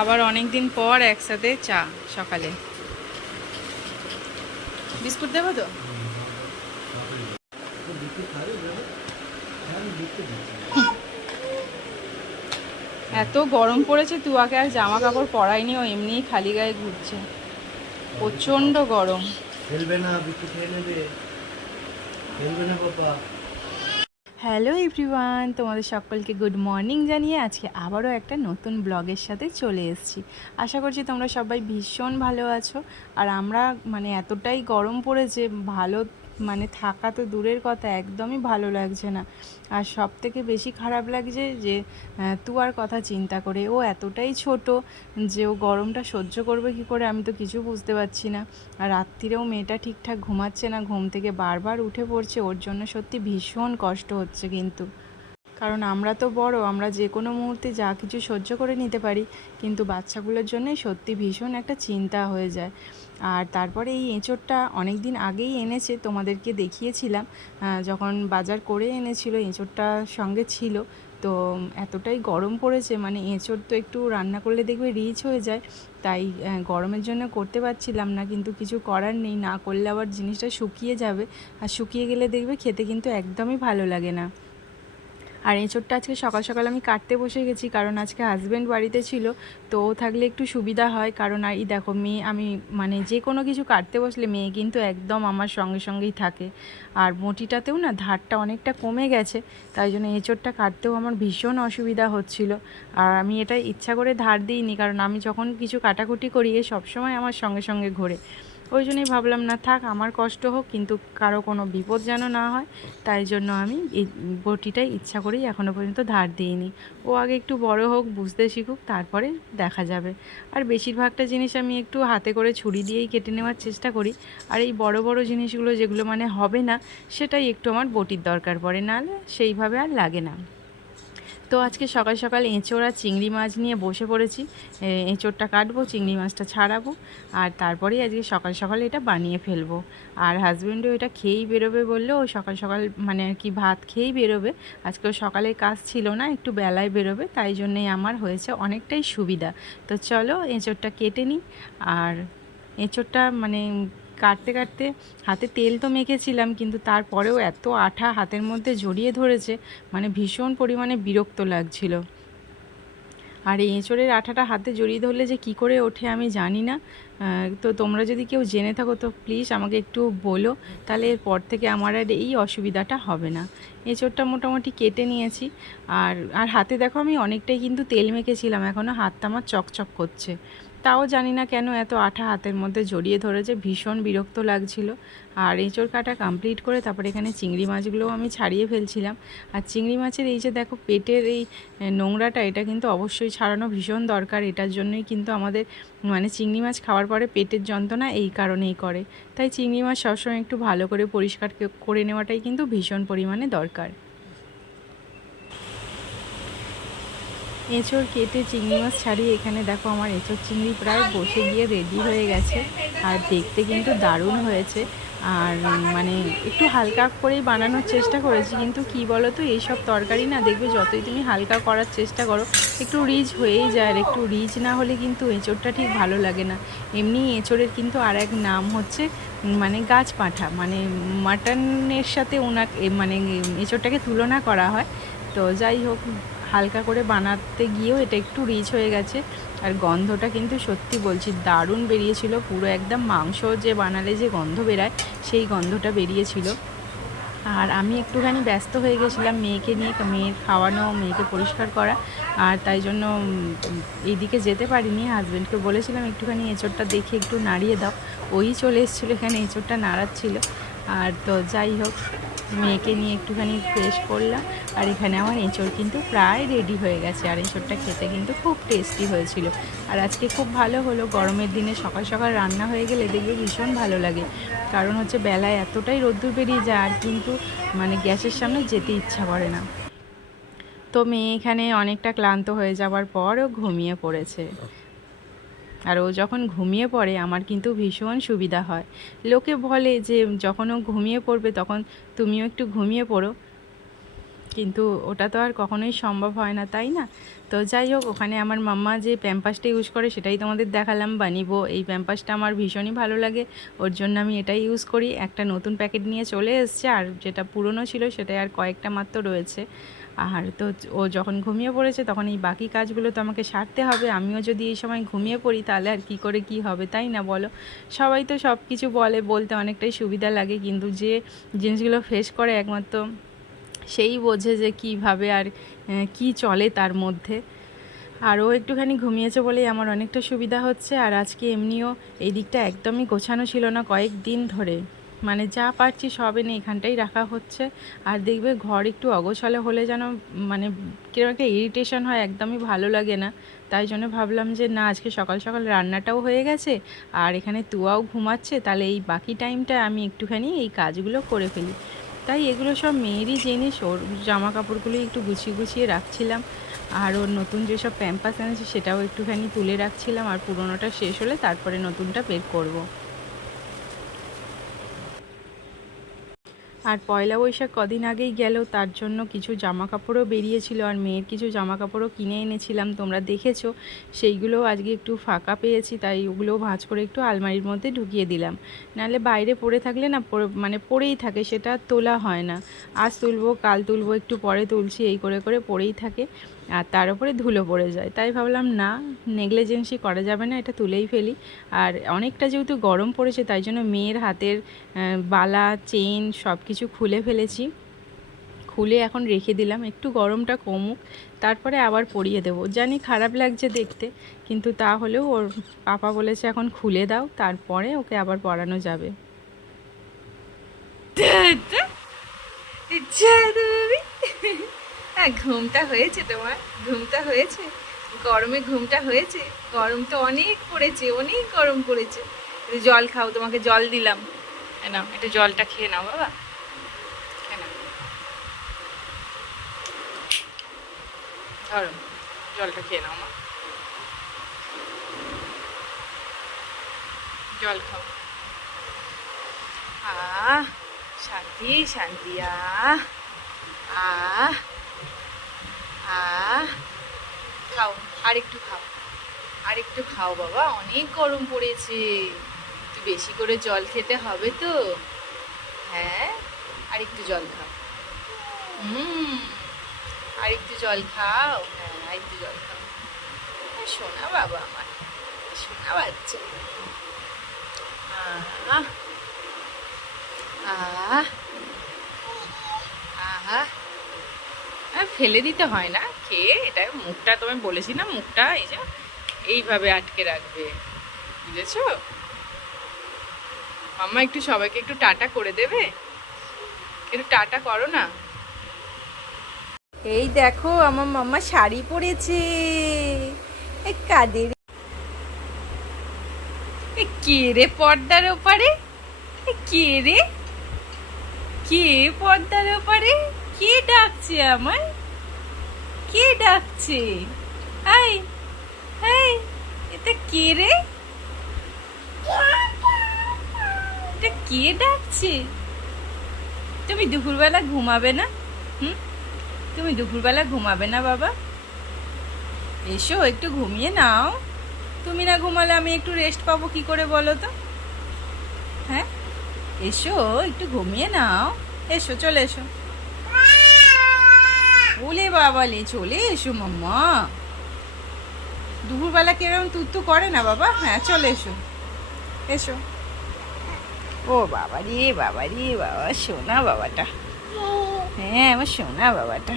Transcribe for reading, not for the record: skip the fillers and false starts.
আবার অনেক দিন পর একসাথে চা সকালে। বিস্কুট দেবো তো? এত গরম পড়েছে, তুয়াকে আর জামা কাপড় পরায়নি, ও এমনিই খালি গায়ে ঘুরছে। প্রচণ্ড গরম। খেলবে না, বিস্কুট খেয়ে নেবে। খেলবে না পাপা। হ্যালো এভরিওয়ান, তোমাদের সকলকে গুড মর্নিং জানিয়ে আজকে আবারও একটা নতুন ব্লগের সাথে চলে এসেছি। আশা করছি তোমরা সবাই ভীষণ ভালো আছো। আর আমরা এতটাই গরম পড়েছে, ভালো থাকা তো দূরের কথা, একদমই ভালো লাগছে না। আর সব থেকে বেশি খারাপ লাগছে যে তুয়ার কথা চিন্তা করে। ও এতটাই ছোট যে ও গরমটা সহ্য করবে কী করে, আমি তো কিছু বুঝতে পারছি না। আর রাত্রিরেও মেয়েটা ঠিকঠাক ঘুমাচ্ছে না, ঘুম থেকে বারবার উঠে পড়ছে। ওর জন্য সত্যি ভীষণ কষ্ট হচ্ছে কিন্তু। কারণ আমরা তো বড়, আমরা যে কোনো মুহূর্তে যা কিছু সহ্য করে নিতে পারি, কিন্তু বাচ্চাগুলোর জন্যই সত্যি ভীষণ একটা চিন্তা হয়ে যায়। আর তারপরে এই এঁচোড়টা অনেক দিন আগেই এনেছে, তোমাদেরকে দেখিয়েছিলাম যখন বাজার করে এনেছিল, এঁচোড়টা সঙ্গে ছিল। তো এতটাই গরম পড়েছে, এঁচোড় তো একটু রান্না করলে দেখবে রিচ হয়ে যায়, তাই গরমের জন্য করতে পারছিলাম না। কিন্তু কিছু করার নেই, না করলে আবার জিনিসটা শুকিয়ে যাবে, আর শুকিয়ে গেলে দেখবে খেতে কিন্তু একদমই ভালো লাগে না। আর এঁচোড়টা আজকে সকাল সকাল আমি কাটতে বসে গেছি, কারণ আজকে হাজব্যান্ড বাড়িতে ছিল। তো ও থাকলে একটু সুবিধা হয়, কারণ আর এই দেখো মেয়ে, আমি যে কোনো কিছু কাটতে বসলে মেয়ে কিন্তু একদম আমার সঙ্গে সঙ্গেই থাকে। আর বটিটাতেও না ধারটা অনেকটা কমে গেছে, তাই জন্য এঁচোড়টা কাটতেও আমার ভীষণ অসুবিধা হচ্ছিল। আর আমি এটা ইচ্ছা করে ধার দিইনি, কারণ আমি যখন কিছু কাটাকুটি করি এ সবসময় আমার সঙ্গে সঙ্গে ঘোরে। ওই জন্যই ভাবলাম না থাক, আমার কষ্ট হোক কিন্তু কারো কোনো বিপদ যেন না হয়, তাই জন্য আমি এই বটিটাই ইচ্ছা করেই এখনও পর্যন্ত ধার দিইনি। ও আগে একটু বড় হোক, বুঝতে শিখুক, তারপরে দেখা যাবে। আর বেশিরভাগটা জিনিস আমি একটু হাতে করে ছুরি দিয়েই কেটে নেওয়ার চেষ্টা করি। আর এই বড় বড় জিনিসগুলো যেগুলো হবে না, সেটাই একটু আমার বটির দরকার পড়ে, নাহলে সেইভাবে আর লাগে না। তো আজকে সকাল সকাল এঁচোড় আর চিংড়ি মাছ নিয়ে বসে পড়েছি। এঁচোড়টা কাটবো, চিংড়ি মাছটা ছাড়াবো, আর তারপরেই আজকে সকাল সকাল এটা বানিয়ে ফেলবো। আর হাজব্যান্ডও এটা খেয়েই বেরোবে বললো, ও সকাল সকাল আর কি ভাত খেয়েই বেরোবে। আজকেও সকালে কাজ ছিল না, একটু বেলায় বেরোবে, তাই জন্যেই আমার হয়েছে অনেকটাই সুবিধা। তো চলো এঁচোড়টা কেটে নিই। আর এঁচোড়টা কাটতে কাটতে হাতে তেল তো মেখেছিলাম, কিন্তু তারপরেও এত আঠা হাতের মধ্যে জড়িয়ে ধরেছে, ভীষণ পরিমাণে বিরক্ত লাগছিল। আর এই এঁচোড়ের আঠাটা হাতে জড়িয়ে ধরলে যে কি করে ওঠে আমি জানি না। তো তোমরা যদি কেউ জেনে থাকো তো প্লিজ আমাকে একটু বলো, তাহলে এরপর থেকে আমার আর এই অসুবিধাটা হবে না। এঁচোড়টা মোটামুটি কেটে নিয়েছি। আর আর হাতে দেখো আমি অনেকটাই কিন্তু তেল মেখেছিলাম, এখনও হাতটা আমার চকচক করছে। তাও জানি না কেন এত আঠা হাতের মধ্যে জড়িয়ে ধরেছে, ভীষণ বিরক্ত লাগছিল। আর এঁচোড় কাটা কমপ্লিট করে তারপরে এখানে চিংড়ি মাছগুলোও আমি ছাড়িয়ে ফেলছিলাম। আর চিংড়ি মাছের এই যে দেখো পেটের এই নোংরাটা, এটা কিন্তু অবশ্যই ছাড়ানো ভীষণ দরকার। এটার জন্যই কিন্তু আমাদের চিংড়ি মাছ খাওয়ার পরে পেটের যন্ত্রণা এই কারণেই করে। তাই চিংড়ি মাছ সবসময় একটু ভালো করে পরিষ্কার করে নেওয়াটাই কিন্তু ভীষণ পরিমাণে দরকার। এঁচোড় কেটে চিংড়ি মাছ ছাড়িয়ে এখানে দেখো আমার এঁচোড় চিংড়ি প্রায় বসে গিয়ে রেডি হয়ে গেছে। আর দেখতে কিন্তু দারুণ হয়েছে। আর একটু হালকা করেই বানানোর চেষ্টা করেছি, কিন্তু কি বলো তো, এইসব তরকারি না দেখবে যতই তুমি হালকা করার চেষ্টা করো একটু রিচ হয়েই যায়, আর একটু রিচ না হলে কিন্তু এঁচোড়টা ঠিক ভালো লাগে না। এমনি এঁচোড়ের কিন্তু আর এক নাম হচ্ছে গাছ পাঁঠা, মাটনের সাথে এঁচোড়টাকে তুলনা করা হয়। তো যাই হোক, হালকা করে বানাতে গিয়েও এটা একটু রিচ হয়ে গেছে। আর গন্ধটা কিন্তু সত্যি বলছি দারুণ বেরিয়েছিল, পুরো একদম মাংস যে বানালে যে গন্ধ বেরায় সেই গন্ধটা বেরিয়েছিল। আর আমি একটুখানি ব্যস্ত হয়ে গেছিলাম মেয়েকে নিয়ে, মেয়ের খাওয়ানো, মেয়েকে পরিষ্কার করা, আর তাই জন্য এইদিকে যেতে পারিনি। হাজব্যান্ডকে বলেছিলাম একটুখানি এঁচোড়টা দেখে একটু নাড়িয়ে দাও, ওই চলে এসেছিলো এখানে এঁচোড়টা নাড়াচ্ছিল। আর তো যাই হোক, মেয়েকে নিয়ে একটুখানি ফ্রেশ করলাম। আর এখানে আমার এঁচোড় কিন্তু প্রায় রেডি হয়ে গেছে, আর এঁচোড়টা খেতে কিন্তু খুব টেস্টি হয়েছিল। আর আজকে খুব ভালো হলো, গরমের দিনে সকাল সকাল রান্না হয়ে গেলে দেখবে ভীষণ ভালো লাগে। কারণ হচ্ছে বেলায় এতটাই রোদ্দুর বেরিয়ে যায়, আর কিন্তু গ্যাসের সামনে যেতে ইচ্ছা করে না। তো মেয়ে এখানে অনেকটা ক্লান্ত হয়ে যাওয়ার পরও ঘুমিয়ে পড়েছে। আর ও যখন ঘুমিয়ে পড়ে আমার কিন্তু ভীষণ সুবিধা হয়। লোকে বলে যে যখন ও ঘুমিয়ে পড়বে তখন তুমিও একটু ঘুমিয়ে পড়ো, কিন্তু ওটা তো আর কখনোই সম্ভব হয় না, তাই না? তো যাই হোক, ওখানে আমার মাম্মা যে প্যাম্পাসটা ইউজ করে সেটাই তোমাদের দেখালাম। বানিবো এই প্যাম্পাসটা আমার ভীষণই ভালো লাগে, ওর জন্য আমি এটাই ইউজ করি। একটা নতুন প্যাকেট নিয়ে চলে এসছে, আর যেটা পুরনো ছিল সেটাই আর কয়েকটা মাত্র রয়েছে। আর তো ও যখন ঘুমিয়ে পড়েছে তখন এই বাকি কাজগুলো তো আমাকে সারতে হবে। আমিও যদি এই সময় ঘুমিয়ে পড়ি তাহলে আর কি করে কি হবে, তাই না বলো? সবাই তো সব কিছু বলতে অনেকটাই সুবিধা লাগে, কিন্তু যে জিনিসগুলো ফেস করে একমাত্র সেই বোঝে যে কীভাবে আর কি চলে তার মধ্যে। আরও একটুখানি ঘুমিয়েছে বলেই আমার অনেকটা সুবিধা হচ্ছে। আর আজকে এমনিও এই দিকটা একদমই গোছানো ছিল না কয়েকদিন ধরে, মানে যা পারছি সব এনে এখানটাই রাখা হচ্ছে। আর দেখবে ঘর একটু অগোছালো হলে যেন মানে কীরকম একটা ইরিটেশন হয়, একদমই ভালো লাগে না। তাই জন্য ভাবলাম যে না, আজকে সকাল সকাল রান্নাটাও হয়ে গেছে আর এখানে তুয়াও ঘুমাচ্ছে, তাহলে এই বাকি টাইমটা আমি একটুখানি এই কাজগুলো করে ফেলি। তাই এগুলো সব মেয়েরই জিনিস, ওর জামা কাপড়গুলো একটু গুছিয়ে গুছিয়ে রাখছিলাম। আর ওর নতুন যেসব প্যাম্পাস এনেছে সেটাও একটুখানি তুলে রাখছিলাম, আর পুরোনোটা শেষ হলে তারপরে নতুনটা বের করব। আর পয়লা বৈশাখ কদিন আগেই গেল, তার জন্য কিছু জামা কাপড়ও বেরিয়েছিল, আর মেয়ের কিছু জামা কাপড়ও কিনে এনেছিলাম, তোমরা দেখেছো। সেইগুলোও আজকে একটু ফাঁকা পেয়েছি, তাই ওগুলোও ভাঁজ করে একটু আলমারির মধ্যে ঢুকিয়ে দিলাম। নাহলে বাইরে পড়ে থাকলে না মানে পড়েই থাকে, সেটা তোলা হয় না। আজ তুলবো কাল তুলবো একটু পরে তুলছি, এই করে করে পড়েই থাকে, আর তার উপরে ধুলো পড়ে যায়। তাই ভাবলাম না, নেগলিজেন্সি করা যাবে না, এটা তুলেই ফেলি। আর অনেকটা যেহেতু গরম পড়েছে তাই জন্য মেয়ের হাতের বালা চেন সব কিছু খুলে ফেলেছি, খুলে এখন রেখে দিলাম একটু গরমটা কমুক, তারপরে আবার পরিয়ে দেবো। জানি খারাপ লাগছে দেখতে, কিন্তু তা হলেও ওর পাপা বলেছে এখন খুলে দাও, তারপরে ওকে আবার পরানো যাবে। ঘুমটা হয়েছে তোমার? ঘুমটা হয়েছে? গরমে ঘুমটা হয়েছে? গরম তো অনেক পড়েছে, অনেক গরম পড়েছে। জল খাও, তোমাকে জল দিলাম, নাও একটু জলটা খেয়ে নাও বাবা, খেয়ে নাও, ধরো জলটা খেয়ে নাও মা, জল খাও। আহ শান্তি শান্তি, আহ আহ আহ খাও, আর একটু খাও, আর একটু খাও বাবা, অনেক গরম পড়েছে, একটু বেশি করে জল খেতে হবে তো। হ্যাঁ, আর একটু জল খাও। আর একটু জল খাও, হ্যাঁ আর একটু জল খাও। সোনা বাবা আমার, সোনা বাচ্চা। আহ আহ আহা, ফেলে দিতে হয় না, খেয়ে এটা মুখটা, তোমায় বলেছি না মুখটা এই যে এইভাবে আটকে রাখবে, বুঝেছো? মাম্মা একটু সবাইকে একটু টাটা করে দেবে, একটু টাটা করো না। এই দেখো আমার মাম্মা শাড়ি পরেছে, কাদের কে রে পর্দার ওপারে, কে রে, কে পর্দার ওপারে, কে ডাকছে আমার, কে ডাকছে? আই আই, এটা কে রে, এটা কে ডাকছে? তুমি দুপুরবেলা ঘুমাবে না? তুমি দুপুরবেলা ঘুমাবে না বাবা? এসো একটু ঘুমিয়ে নাও, তুমি না ঘুমালে আমি একটু রেস্ট পাবো কি করে বলো তো? হ্যাঁ, এসো একটু ঘুমিয়ে নাও, এসো চলে এসো, ওলে বাবালে চলে এসো মাম্মা। দুপুরবেলা কিরকম তুতু করে না বাবা, হ্যাঁ চলে এসো, এসো। ও বাবা রে বাবা রে বাবা, সোনা বাবাটা, হ্যাঁ আমার সোনা বাবাটা।